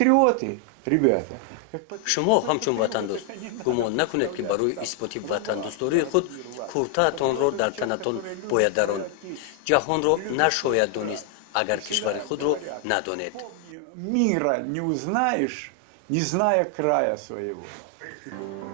патриоты, ребята. шумо ҳамчун ватандӯст гумон накунед ки барои исботи ватандӯстдории худ куртаатонро дар танатон бояд даронд. ҷаҳонро нашояд донист агар кишвари худро надонед. Мира не узнаешь, не зная края своего.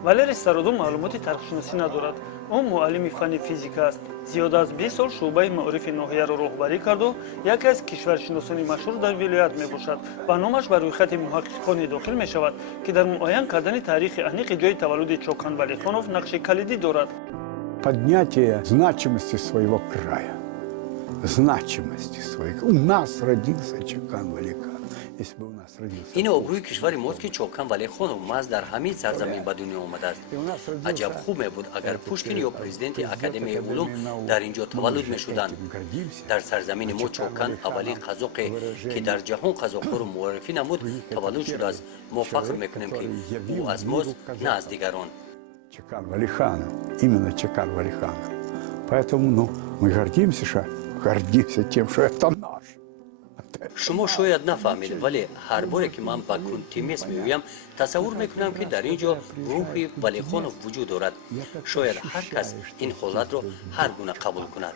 валерий стародум маълумоти тарихшиносӣ надорад. он муаллими фанни физика аст. зиёда аз 20 сол шуъбаи маорифи ноҳияро роҳбарӣ карду яке аз кишваршиносони машҳур дар вилоят мебошад. барномааш бар рӯйхати муҳаққиқоне дохил мешавад ки дар муайян кардани таърихи аниқи ҷои таваллуди Чокан Валихонов нақши калидӣ дорад. Поднятие значимости своего края. Значимости своего. У нас родился Чокан Валихан. Если бы у нас родился. ин обрӯи кишвари мост ки Чокан Валихонов маҳз дар ҳамин сарзамин ба дунё омадааст. аҷаб хуб мебуд агар Пушкин ё президенти Академияи улум дар ин ҷо таваллуд мешуданд. дар сарзамини мо Чокан аввалин қазоқе ки дар ҷаҳон қазоқҳоро муорифӣ намуд таваллуд шудааст. мо фахр мекунем ки ӯ аз мост на аз дигарон. Чокан Валиханов, именно Чокан Валиханов. Поэтому мы гордимся тем, что это наш. шумо шояд нафаҳмед, вале ҳар боре ки ман ба Кунтимес меоям, тасаввур мекунам ки дар ин ҷо рӯҳи Валихонов вуҷуд дорад. шояд ҳар кас ин ҳолатро ҳар гуна қабул кунад.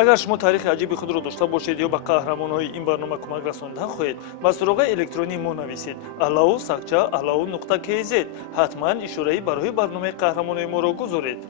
агар шумо таърихи аҷиби худро дошта бошед ё ба қаҳрамонҳои ин барнома кӯмак расондан хоҳед, ба суроғи электронии мо нависед allau@allau.kz. ҳатман ишораи барои барномаи қаҳрамонои моро гузоред.